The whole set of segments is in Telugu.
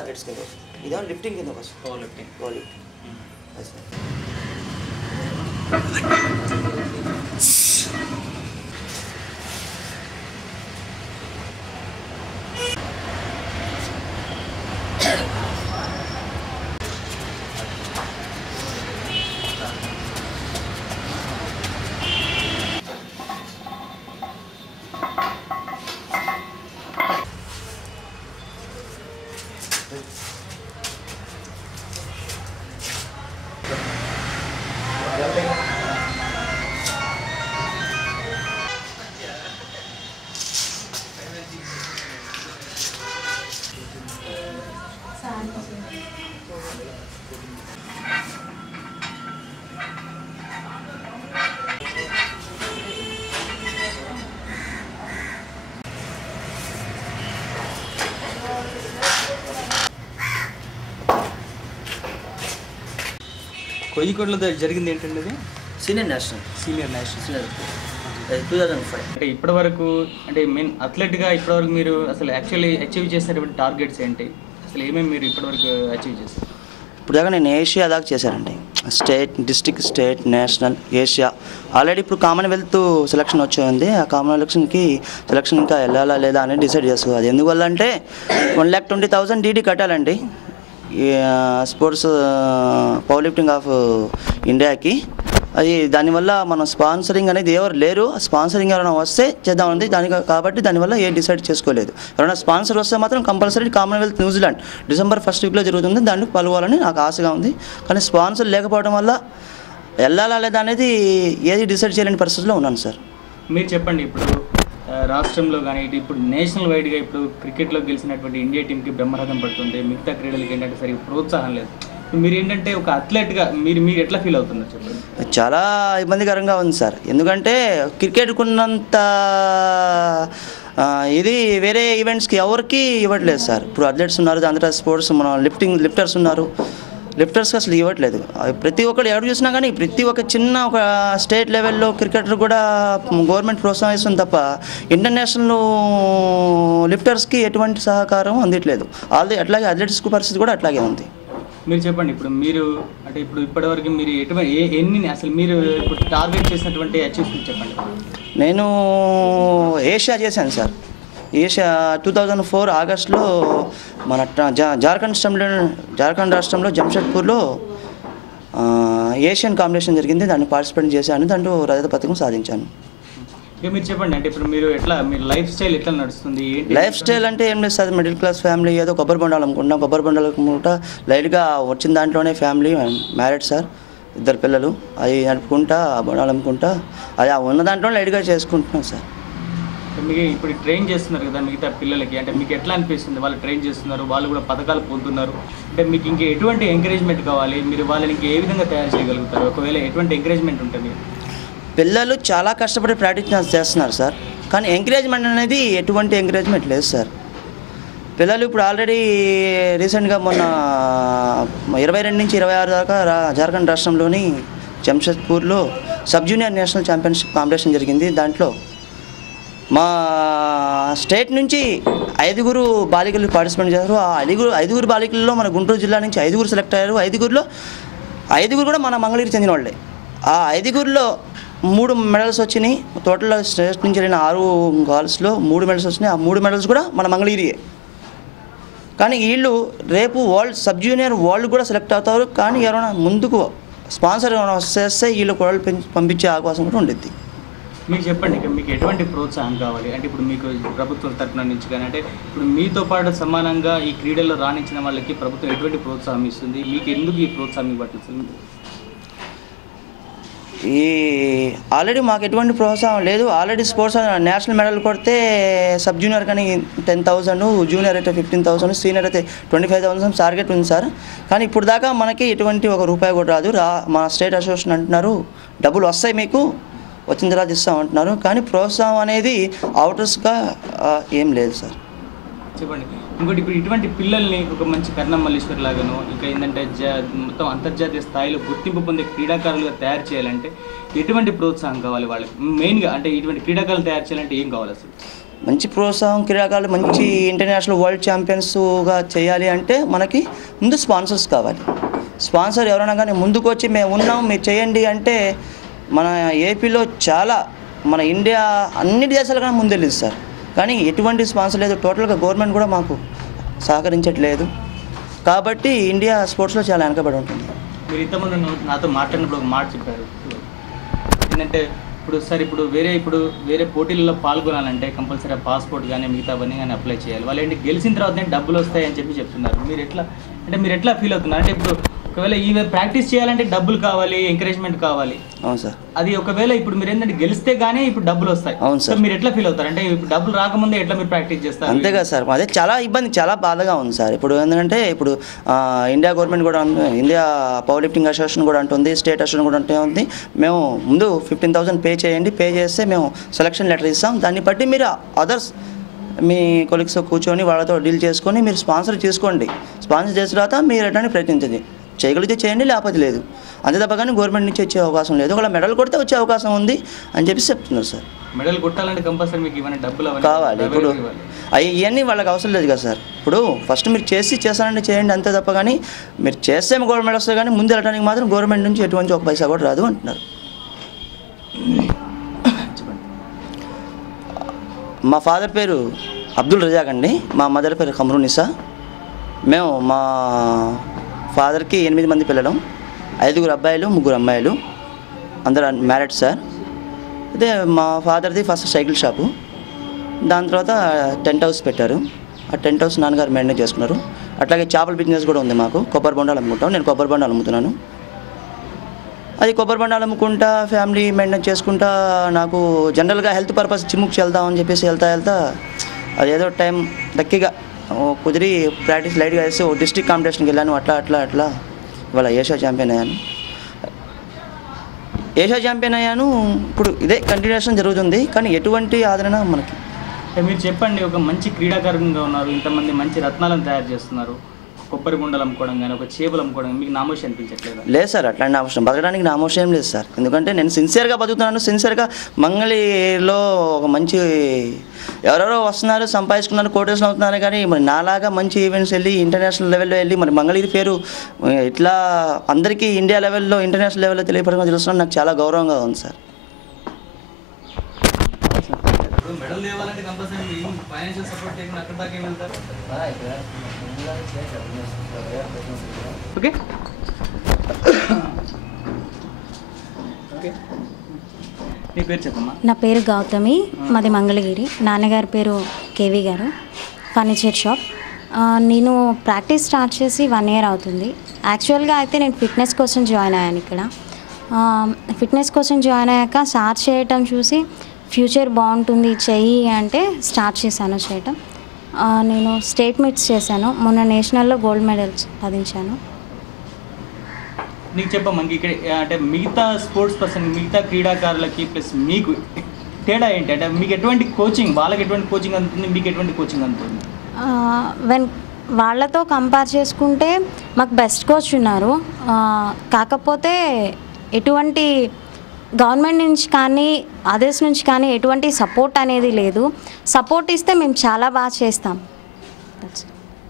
అథ్లెట్స్ కింద వస్తుంది. ఇదేమో లిఫ్టింగ్ కింద వస్తుంది. Power lifting. అది సార్. కోయికోడ్లో జరిగింది ఏంటండి అది? Senior national 2005. అంటే ఇప్పటివరకు అంటే మెయిన్ అథ్లెట్గా ఇప్పటివరకు మీరు అసలు యాక్చువల్లీ అచీవ్ చేసినటువంటి టార్గెట్స్ ఏంటి? అసలు ఏమేమి మీరు ఇప్పటివరకు అచీవ్ చేశారు? ఇప్పుడు దాకా నేను ఏషియా దాకా చేశానండి. State, district, state, national, Asia. Already ఇప్పుడు కామన్వెల్త్ సెలక్షన్ వచ్చింది. ఆ కామన్వెల్త్కి సెలక్షన్ ఇంకా వెళ్ళాలా లేదా అనేది డిసైడ్ చేసుకోవాలి. ఎందువల్ల అంటే 1,20,000 డీడీ కట్టాలండి ఈ స్పోర్ట్స్ పవర్ లిఫ్టింగ్ ఆఫ్ ఇండియాకి. అది దానివల్ల మనం స్పాన్సరింగ్ అనేది ఎవరు లేరు. స్పాన్సరింగ్ ఎవరైనా వస్తే చేద్దామంది కాబట్టి దానివల్ల ఏం డిసైడ్ చేసుకోలేదు. ఎవరైనా స్పాన్సర్ వస్తే మాత్రం compulsory Commonwealth New Zealand December 1st వీక్లో జరుగుతుంది. దానికి పాల్గొవాలని నాకు ఆశగా ఉంది. కానీ స్పాన్సర్ లేకపోవడం వల్ల వెళ్ళాలా లేదా అనేది ఏది డిసైడ్ చేయలేని పరిస్థితిలో ఉన్నాను సార్. మీరు చెప్పండి, ఇప్పుడు రాష్ట్రంలో కానీ ఇప్పుడు నేషనల్ వైడ్గా ఇప్పుడు క్రికెట్లో గెలిచినటువంటి ఇండియా టీంకి బ్రహ్మరథం పడుతుంది. మిగతా క్రీడలకి ఏంటంటే సరిగ్గా ప్రోత్సాహం లేదు. మీరు ఏంటంటే ఒక అథ్లెట్గా మీరు ఎట్లా ఫీల్ అవుతున్నారు చెప్పండి? చాలా ఇబ్బందికరంగా ఉంది సార్. ఎందుకంటే క్రికెట్కున్నంత ఇది వేరే ఈవెంట్స్కి ఎవరికి ఇవ్వట్లేదు సార్. ఇప్పుడు అథ్లెట్స్ ఉన్నారు, దాని తర్వాత స్పోర్ట్స్ మన లిఫ్టర్స్ ఉన్నారు. లిఫ్టర్స్కి అసలు ఇవ్వట్లేదు. ప్రతి ఒక్కరు ఎవరు చూసినా కానీ ప్రతి ఒక్క చిన్న ఒక స్టేట్ లెవెల్లో క్రికెటర్ కూడా గవర్నమెంట్ ప్రోత్సహిస్తుంది తప్ప ఇంటర్నేషనల్ లిఫ్టర్స్కి ఎటువంటి సహకారం అందట్లేదు. అట్లాగే అథ్లెటిక్స్ పరిస్థితి కూడా అట్లాగే ఉంది. మీరు చెప్పండి, ఇప్పుడు మీరు అంటే ఇప్పటివరకు మీరు ఎన్ని అసలు మీరు ఇప్పుడు టార్గెట్ చేసినటువంటి అచీవ్మెంట్ చెప్పండి. నేను ఏషియా చేశాను సార్. ఏషియా 2004 ఆగస్టులో మన జార్ఖండ్ రాష్ట్రంలో జంషెడ్పూర్లో ఏషియన్ కాంపిటీషన్ జరిగింది. దాన్ని పార్టిసిపేట్ చేశాను. దాంట్లో రజత పథకం సాధించాను. ఇక మీరు చెప్పండి, అంటే ఇప్పుడు మీరు మీ లైఫ్ స్టైల్ ఎట్లా నడుస్తుంది? లైఫ్ స్టైల్ అంటే ఏం లేదు సార్. Middle class family. ఏదో కొబ్బరి బొండాలు అమ్ముకుంటాం. కొబ్బరి బొండాలు అమ్ముకుంటా లైట్గా వచ్చిన దాంట్లోనే ఫ్యామిలీ మ్యారీడ్ సార్. 2 పిల్లలు. అవి నడుపుకుంటా బొండాలు అమ్ముకుంటా అది ఉన్న దాంట్లో లైట్గా చేసుకుంటున్నాం సార్. మీకు ఇప్పుడు ట్రైన్ చేస్తున్నారు కదా మిగతా పిల్లలకి, అంటే మీకు ఎట్లా అనిపిస్తుంది? వాళ్ళు ట్రైన్ చేస్తున్నారు, వాళ్ళు కూడా పథకాలు పొందుతున్నారు. అంటే మీకు ఇంకా ఎటువంటి ఎంకరేజ్మెంట్ కావాలి? మీరు వాళ్ళని ఇంకా ఏ విధంగా తయారు చేయగలుగుతారు? ఒకవేళ ఎటువంటి ఎంకరేజ్మెంట్ ఉంటుంది? పిల్లలు చాలా కష్టపడి ప్రాక్టీస్ చేస్తున్నారు సార్. కానీ ఎంకరేజ్మెంట్ అనేది ఎటువంటి ఎంకరేజ్మెంట్ లేదు సార్. పిల్లలు ఇప్పుడు ఆల్రెడీ రీసెంట్గా మొన్న 22 నుంచి 26 దాకా జార్ఖండ్ రాష్ట్రంలోని జంషెడ్పూర్లో sub junior national championship competition జరిగింది. దాంట్లో మా స్టేట్ నుంచి 5 బాలికలు పార్టిసిపేట్ చేశారు. ఆ 5 బాలికల్లో మన గుంటూరు జిల్లా నుంచి 5 సెలెక్ట్ అయ్యారు. 5 కూడా మన మంగళగిరి చెందిన వాళ్ళే. ఆ 5లో 3 మెడల్స్ వచ్చినాయి. టోటల్ స్టేట్ నుంచి వెళ్ళిన 6 గర్ల్స్లో 3 మెడల్స్ వచ్చినాయి. ఆ 3 మెడల్స్ కూడా మన మంగళగిరియే. కానీ వీళ్ళు రేపు సబ్ జూనియర్ వరల్డ్ కూడా సెలెక్ట్ అవుతారు. కానీ ఎవరైనా ముందుకు స్పాన్సర్ చేస్తే వీళ్ళు కూడా పంపించే అవకాశం కూడా ఉండిద్ది. మీకు చెప్పండి, మీకు ఎటువంటి ప్రోత్సాహం కావాలి? అంటే ఇప్పుడు మీకు ప్రభుత్వం తరఫున నుంచి కానీ, అంటే ఇప్పుడు మీతో పాటు సమానంగా ఈ క్రీడల్లో రాణించిన వాళ్ళకి ప్రభుత్వం ఎటువంటి ప్రోత్సాహం ఇస్తుంది? మీకు ఎందుకు ఈ ప్రోత్సాహం ఇవ్వట్లేదు? ఆల్రెడీ మాకు ఎటువంటి ప్రోత్సాహం లేదు. ఆల్రెడీ స్పోర్ట్స్ నేషనల్ మెడల్ కొడితే సబ్ జూనియర్ కానీ 10,000, జూనియర్ అయితే 15,000, సీనియర్ అయితే 25,000 టార్గెట్ ఉంది సార్. కానీ ఇప్పుడు దాకా మనకి ఎటువంటి ₹1 కూడా రాదు. మా స్టేట్ అసోసియేషన్ అంటున్నారు డబ్బులు వస్తాయి మీకు, వచ్చిన తర్వాత ఇస్తామంటున్నారు. కానీ ప్రోత్సాహం అనేది అవుటర్స్గా ఏం లేదు సార్. చెప్పండి. ఇంకోటి, ఇప్పుడు ఇటువంటి పిల్లల్ని ఒక మంచి కర్ణం మల్లేశ్వర్ లాగాను ఇంకా ఏంటంటే మొత్తం అంతర్జాతీయ స్థాయిలో గుర్తింపు పొందే క్రీడాకారులుగా తయారు చేయాలంటే ఎటువంటి ప్రోత్సాహం కావాలి వాళ్ళకి? మెయిన్గా అంటే ఇటువంటి క్రీడాకారులు తయారు చేయాలంటే ఏం కావాలి అసలు? మంచి ప్రోత్సాహం క్రీడాకారులు మంచి ఇంటర్నేషనల్ వరల్డ్ ఛాంపియన్స్గా చేయాలి అంటే మనకి ముందు స్పాన్సర్స్ కావాలి. స్పాన్సర్ ఎవరైనా కానీ ముందుకు వచ్చి మేము ఉన్నాం మీరు చేయండి అంటే మన ఏపీలో చాలా మన ఇండియా అన్ని దేశాల కన్నా ముందెళ్ళింది సార్. కానీ ఎటువంటి స్పాన్సర్ లేదు. టోటల్గా గవర్నమెంట్ కూడా మాకు సహకరించట్లేదు. కాబట్టి ఇండియా స్పోర్ట్స్లో చాలా వెనకబడి ఉంటుంది. మీరు ఇంతకుముందు నాతో మాట్లాడినప్పుడు ఒక మాట చెప్పారు ఏంటంటే ఇప్పుడు వేరే పోటీల్లో పాల్గొనాలంటే కంపల్సరీ పాస్పోర్ట్ కానీ మిగతావన్నీ కానీ అప్లై చేయాలి. వాళ్ళు ఏంటి గెలిచిన తర్వాత డబ్బులు వస్తాయని చెప్తున్నారు. మీరు ఎట్లా ఫీల్ అవుతున్నారు? అంటే ఇప్పుడు ఒకవేళ ఈ ప్రాక్టీస్ చేయాలంటే డబ్బులు కావాలి, ఎంకరేజ్మెంట్ కావాలి. అవును సార్. అది ఒకవేళ ఇప్పుడు మీరు ఏంటంటే గెలిస్తే గానీ ఇప్పుడు డబ్బులు వస్తాయి. అవును సార్. మీరు ఎట్లా ఫీల్ అవుతారు? అంటే ఇప్పుడు డబ్బులు రాకముందే ఎట్లా మీరు ప్రాక్టీస్ చేస్తారు? అంతేగా సార్, అదే చాలా ఇబ్బంది, చాలా బాధగా ఉంది సార్. ఇప్పుడు ఎందుకంటే ఇప్పుడు ఇండియా గవర్నమెంట్ కూడా ఇండియా పవర్ లిఫ్టింగ్ అసోసియేషన్ కూడా అంటుంది, స్టేట్ అసోసియేషన్ కూడా అంటే ఉంది, మేము ముందు 15,000 పే చేయండి, పే చేస్తే మేము సెలక్షన్ లెటర్ ఇస్తాం, దాన్ని బట్టి మీరు అదర్స్ మీ కొలీగ్స్తో కూర్చొని వాళ్ళతో డీల్ చేసుకొని మీరు స్పాన్సర్ చేసుకోండి. స్పాన్సర్ చేసిన తర్వాత మీరు ఎట్లాంటి ప్రయత్నించండి, చేయగలిగితే చేయండి, లేకపోతే లేదు. అంతే తప్ప కానీ గవర్నమెంట్ నుంచి వచ్చే అవకాశం లేదు. ఒకవేళ మెడల్ కొడితే వచ్చే అవకాశం ఉంది అని చెప్పి చెప్తున్నారు సార్. మెడల్ కొట్టాలంటే కంపల్సరీ మీకు ఇవన్నీ డబ్బులు కావాలి. ఇప్పుడు ఇవన్నీ వాళ్ళకి అవసరం లేదు కదా సార్. ఇప్పుడు ఫస్ట్ మీరు చేస్తానంటే చేయండి, అంతే తప్ప కానీ మీరు చేస్తే గవర్నమెంట్ వస్తుంది, కానీ ముందు వెళ్ళడానికి మాత్రం గవర్నమెంట్ నుంచి ఎటువంటి ఒక పైసా కూడా రాదు అంటున్నారు. మా ఫాదర్ పేరు అబ్దుల్ రజాక్ అండి, మా మదర్ పేరు కమరునిసా. మేము మా ఫాదర్కి 8 మంది పిల్లలు, 5 అబ్బాయిలు 3 అమ్మాయిలు, అందరూ మ్యారీడ్ సార్. అయితే మా ఫాదర్ది ఫస్ట్ సైకిల్ షాపు, దాని తర్వాత టెంట్ హౌస్ పెట్టారు. ఆ టెంట్ హౌస్ నాన్నగారు మెయింటైన్ చేసుకున్నారు. అట్లాగే చేపల బిజినెస్ కూడా ఉంది మాకు, కొబ్బరి బొండాలు అమ్ముకుంటాం. నేను కొబ్బరి బొండాలు అమ్ముతున్నాను. అది కొబ్బరి బొండాలు అమ్ముకుంటా ఫ్యామిలీ మెయింటైన్ చేసుకుంటా, నాకు జనరల్గా హెల్త్ పర్పస్ జిమ్కి వెళ్దామని చెప్పేసి వెళ్తా అదేదో టైం లక్కీగా కుదిరి ప్రాక్టీస్ లైట్గా వేసి ఓ డిస్ట్రిక్ట్ కాంపిటీషన్కి వెళ్ళాను. అట్లా ఇవాళ ఏషియా ఛాంపియన్ అయ్యాను. ఇప్పుడు ఇదే కంటిన్యూషన్ జరుగుతుంది, కానీ ఎటువంటి ఆదరణ మనకి. మీరు చెప్పండి, ఒక మంచి క్రీడాకారునిగా ఉన్నారు, ఇంతమంది మంచి రత్నాలను తయారు చేస్తున్నారు, కొబ్బరి బొండలు అమ్ముకోవడం కానీ ఒక చేపలు అమ్ముకోవడం మీకు నామోషి అనిపించట్లేదు? లేదు సార్, అట్లాంటి అవసరం బతకడానికి నామోషం ఏం లేదు సార్. ఎందుకంటే నేను సిన్సియర్గా బతుకుతున్నాను. సిన్సియర్గా మంగళిలో ఒక మంచి ఎవరెవరో వస్తున్నారు, సంపాదించుకున్నారు, కోటేషన్ అవుతున్నారు, కానీ మరి నాలాగా మంచి ఈవెంట్స్ వెళ్ళి ఇంటర్నేషనల్ లెవెల్లో వెళ్ళి మరి మంగళగిరి పేరు ఇట్లా అందరికీ ఇండియా లెవెల్లో ఇంటర్నేషనల్ లెవెల్లో తెలియపడడం తెలుస్తున్నాను, నాకు చాలా గౌరవంగా ఉంది సార్. మెడల్ తేవాలంటే కంపల్సరీ ఫైనాన్షియల్ సపోర్ట్ చేయకుండా అక్కడ దాకా వెళ్తారు. ఓకే నీ పేరు చెప్పమ్మా. నా పేరు గౌతమి, మాది మంగళగిరి. నాన్నగారి పేరు కేవీ గారు, ఫర్నిచర్ షాప్. నేను ప్రాక్టీస్ స్టార్ట్ చేసి 1 year అవుతుంది. యాక్చువల్గా అయితే నేను ఫిట్నెస్ కోసం జాయిన్ అయ్యాను ఇక్కడ. ఫిట్నెస్ కోసం జాయిన్ అయ్యాక స్టార్ట్ చేయటం చూసి ఫ్యూచర్ బాగుంటుంది చెయ్యి అంటే స్టార్ట్ చేశాను చేయటం. నేను స్టేట్ మీట్స్ చేశాను, మొన్న నేషనల్లో గోల్డ్ మెడల్స్ సాధించాను. నీకు చెప్పమ్మా, ఇక్కడ అంటే మిగతా స్పోర్ట్స్ పర్సన్ మిగతా క్రీడాకారులకి ప్లస్ మీకు తేడా ఏంటి? అంటే మీకు ఎటువంటి కోచింగ్, వాళ్ళకి ఎటువంటి కోచింగ్ అందుతుంది, మీకు ఎటువంటి కోచింగ్ అందుతుంది? వాళ్ళతో కంపేర్ చేసుకుంటే మాకు బెస్ట్ కోచ్ ఉన్నారు. కాకపోతే ఎటువంటి గవర్నమెంట్ నుంచి కానీ అదర్స్ నుంచి కానీ ఎటువంటి సపోర్ట్ అనేది లేదు. సపోర్ట్ ఇస్తే మేము చాలా బాగా చేస్తాం.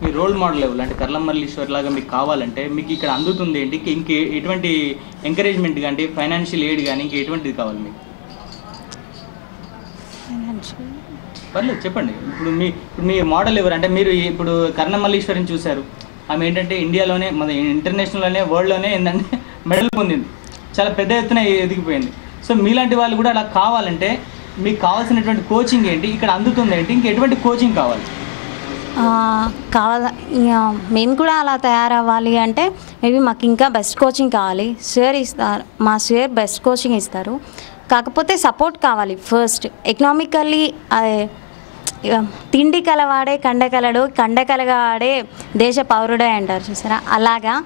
మీ రోల్ మోడల్ లెవెల్ అంటే కర్లమల్లీశ్వర్ లాగా మీకు కావాలంటే మీకు ఇక్కడ అందుతుంది ఏంటి? ఇంకే ఎటువంటి ఎంకరేజ్మెంట్ కానీ ఫైనాన్షియల్ ఎయిడ్ కానీ ఇంకా ఎటువంటిది కావాలి మీకు? పర్లేదు చెప్పండి. ఇప్పుడు మీ మోడల్ ఎవరు అంటే మీరు ఇప్పుడు కర్ణమల్లీశ్వరిని చూశారు, ఆమె ఏంటంటే ఇండియాలోనే మన ఇంటర్నేషనల్లోనే వరల్డ్లోనే ఏంటంటే మెడల్ పొందింది, చాలా పెద్ద ఎత్తున ఎదిగిపోయింది. సో మీలాంటి వాళ్ళు కూడా అలా కావాలంటే మీకు కావాల్సినటువంటి కోచింగ్ ఏంటి, ఇక్కడ అందుతుంది ఏంటి, ఇంకా ఎటువంటి కోచింగ్ కావాలి? మేము కూడా అలా తయారవ్వాలి అంటే మేబీ మాకు ఇంకా బెస్ట్ కోచింగ్ కావాలి. సార్ ఇస్తారు, మా సార్ బెస్ట్ కోచింగ్ ఇస్తారు, కాకపోతే సపోర్ట్ కావాలి. ఫస్ట్ ఎకనామికల్లీ తిండి కలవాడే కండకలడు, కండకలగా వాడే దేశ పౌరుడే అంటారు చూసారా, అలాగా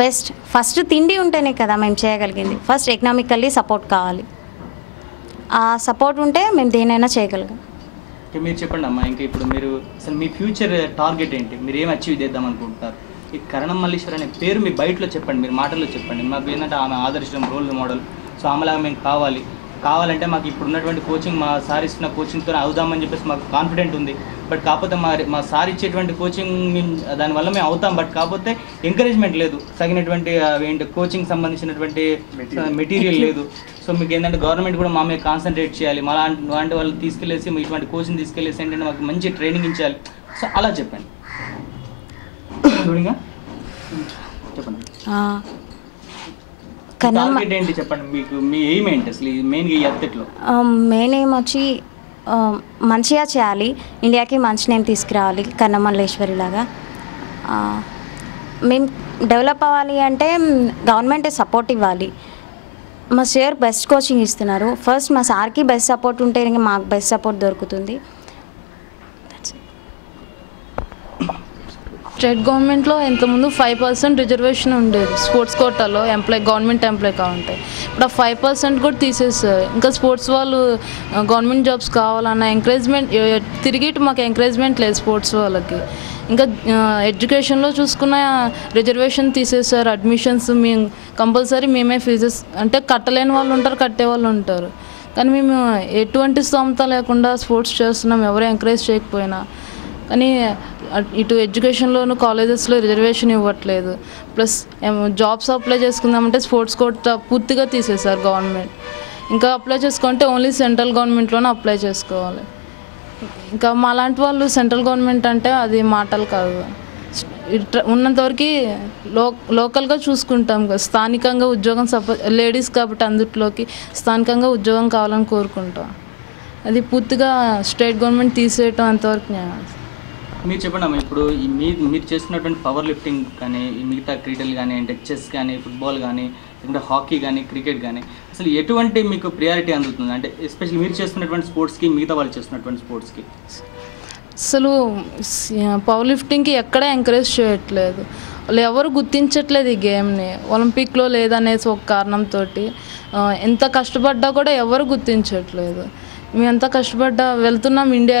బెస్ట్ ఫస్ట్ తిండి ఉంటేనే కదా మేము చేయగలిగింది. ఫస్ట్ ఎకనామికల్లీ సపోర్ట్ కావాలి, ఆ సపోర్ట్ ఉంటే మేము దేనైనా చేయగలిగాం. మీరు చెప్పండి అమ్మా, ఇంకా ఇప్పుడు మీరు అసలు మీ ఫ్యూచర్ టార్గెట్ ఏంటి, మీరు ఏం అచీవ్ చేద్దాం అనుకుంటున్నారు? ఈ కర్ణమల్లీశ్వర్ అనే పేరు మీ బయటలో చెప్పండి, మీరు మాటల్లో చెప్పండి. మాకు ఏంటంటే ఆమె ఆదర్శం, రోల్ మోడల్, సో ఆమెలాగా మేము కావాలి, కావాలంటే మాకు ఇప్పుడు ఉన్నటువంటి కోచింగ్ మా సార్ ఇస్తున్న కోచింగ్తో అవుదామని చెప్పేసి మాకు కాన్ఫిడెంట్ ఉంది. బట్ కాకపోతే మా సార్ ఇచ్చేటువంటి కోచింగ్ దానివల్ల మేము అవుతాం. బట్ కాకపోతే ఎంకరేజ్మెంట్ లేదు, తగినటువంటి ఏంటి కోచింగ్ సంబంధించినటువంటి మెటీరియల్ లేదు. సో మీకు ఏంటంటే గవర్నమెంట్ కూడా మా మీద కాన్సన్ట్రేట్ చేయాలి, మా లాంటి వాళ్ళు తీసుకెళ్ళేసి ఇటువంటి కోచింగ్ తీసుకెళ్ళేసి ఏంటంటే మాకు మంచి ట్రైనింగ్ ఇచ్చేయాలి. సో అలా చెప్పండి. చెప్పండి టార్గెట్ ఏంటి చెప్పండి, మీకు మీ ఎయిమ్ ఏంటి అసలు మెయిన్గా ఈ అథ్లెట్లో? మెయిన్ ఎయిమ్ వచ్చి మంచిగా చేయాలి, ఇండియాకి మంచి నేమ్ తీసుకురావాలి, కన్నమల్లేశ్వరి లాగా. మేము డెవలప్ అవ్వాలి అంటే గవర్నమెంట్ సపోర్ట్ ఇవ్వాలి. మా సార్ బెస్ట్ కోచింగ్ ఇస్తున్నారు. ఫస్ట్ మా సార్కి బెస్ట్ సపోర్ట్ ఉంటే మాకు బెస్ట్ సపోర్ట్ దొరుకుతుంది. స్టేట్ గవర్నమెంట్లో ఇంతకుముందు 5% రిజర్వేషన్ ఉండేది స్పోర్ట్స్ కోటాలో గవర్నమెంట్ ఎంప్లాయ్ కావాలంటే. ఇప్పుడు ఆ 5% కూడా తీసేస్తారు. ఇంకా స్పోర్ట్స్ వాళ్ళు గవర్నమెంట్ జాబ్స్ కావాలన్న ఎంకరేజ్మెంట్ తిరిగి మాకు ఎంకరేజ్మెంట్ లేదు స్పోర్ట్స్ వాళ్ళకి. ఇంకా ఎడ్యుకేషన్లో చూసుకున్న రిజర్వేషన్ తీసేసారు. అడ్మిషన్స్ మేము కంపల్సరీ మేమే ఫీజెస్ అంటే కట్టలేని వాళ్ళు ఉంటారు, కట్టే వాళ్ళు ఉంటారు. కానీ మేము ఎటువంటి స్తోమత లేకుండా స్పోర్ట్స్ చేస్తున్నాం, ఎవరు ఎంకరేజ్ చేయకపోయినా. కానీ ఇటు ఎడ్యుకేషన్లోను కాలేజెస్లో రిజర్వేషన్ ఇవ్వట్లేదు. ప్లస్ జాబ్స్ అప్లై చేసుకుందామంటే స్పోర్ట్స్ కోటా పూర్తిగా తీసేశారు గవర్నమెంట్. ఇంకా అప్లై చేసుకుంటే ఓన్లీ సెంట్రల్ గవర్నమెంట్లోనే అప్లై చేసుకోవాలి. ఇంకా మాలాంటి వాళ్ళు సెంట్రల్ గవర్నమెంట్ అంటే అది మాటలు కాదు. ఉన్నంతవరకు లోకల్గా చూసుకుంటాం కదా, స్థానికంగా ఉద్యోగం లేడీస్ కాబట్టి అందులోకి స్థానికంగా ఉద్యోగం కావాలని కోరుకుంటాం. అది పూర్తిగా స్టేట్ గవర్నమెంట్ తీసేయటం అంతవరకు న్యాయం. మీరు చెప్పండి అమ్మ, ఇప్పుడు మీరు చేస్తున్నటువంటి పవర్ లిఫ్టింగ్ కానీ మిగతా క్రీడలు కానీ అంటే చెస్ కానీ ఫుట్బాల్ కానీ లేకుంటే హాకీ కానీ క్రికెట్ కానీ అసలు ఎటువంటి మీకు ప్రియారిటీ అందుతుంది? అంటే ఎస్పెషల్లీ మీరు చేస్తున్నటువంటి స్పోర్ట్స్కి మిగతా వాళ్ళు చేస్తున్నటువంటి స్పోర్ట్స్కి అసలు పవర్ లిఫ్టింగ్కి ఎక్కడా ఎంకరేజ్ చేయట్లేదు. వాళ్ళు ఎవరు గుర్తించట్లేదు ఈ గేమ్ని. ఒలింపిక్లో లేదనేసి ఒక కారణంతో ఎంత కష్టపడ్డా కూడా ఎవరు గుర్తించట్లేదు. మేము ఎంత కష్టపడ్డా వెళ్తున్నాం, ఇండియా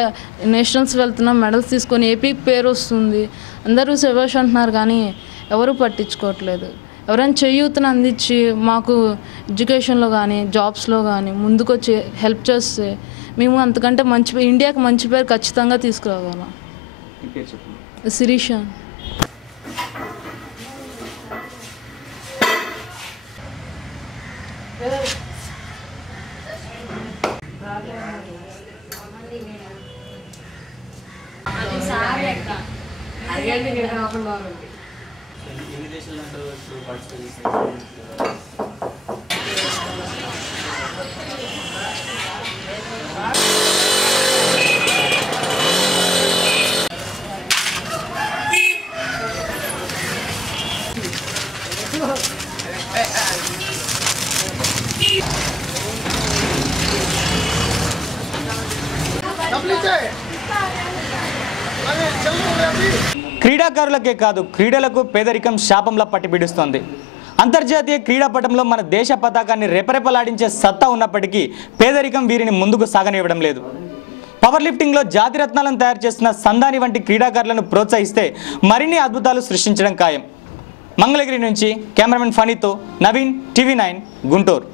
నేషనల్స్ వెళ్తున్నాం, మెడల్స్ తీసుకొని ఏపీకి పేరు వస్తుంది, అందరూ శభాష్ అంటున్నారు. కానీ ఎవరు పట్టించుకోవట్లేదు. ఎవరైనా చేయూతను అందించి మాకు ఎడ్యుకేషన్లో కానీ జాబ్స్లో కానీ ముందుకు వచ్చి హెల్ప్ చేస్తే మేము అంతకంటే ఇండియాకి మంచి పేరు ఖచ్చితంగా తీసుకురాగలం. శిరీష. క్రీడాకారులకే కాదు, క్రీడలకు పేదరికం శాపంలా పట్టిపిడుస్తోంది. అంతర్జాతీయ క్రీడాపటంలో మన దేశ పతాకాన్ని రెపరెపలాడించే సత్తా ఉన్నప్పటికీ పేదరికం వీరిని ముందుకు సాగనివ్వడం లేదు. పవర్ లిఫ్టింగ్లో జాతిరత్నాలను తయారు చేస్తున్న సందాని వంటి క్రీడాకారులను ప్రోత్సహిస్తే మరిన్ని అద్భుతాలు సృష్టించడం ఖాయం. మంగళగిరి నుంచి కెమెరామెన్ ఫనీతో నవీన్, TV9 గుంటూరు.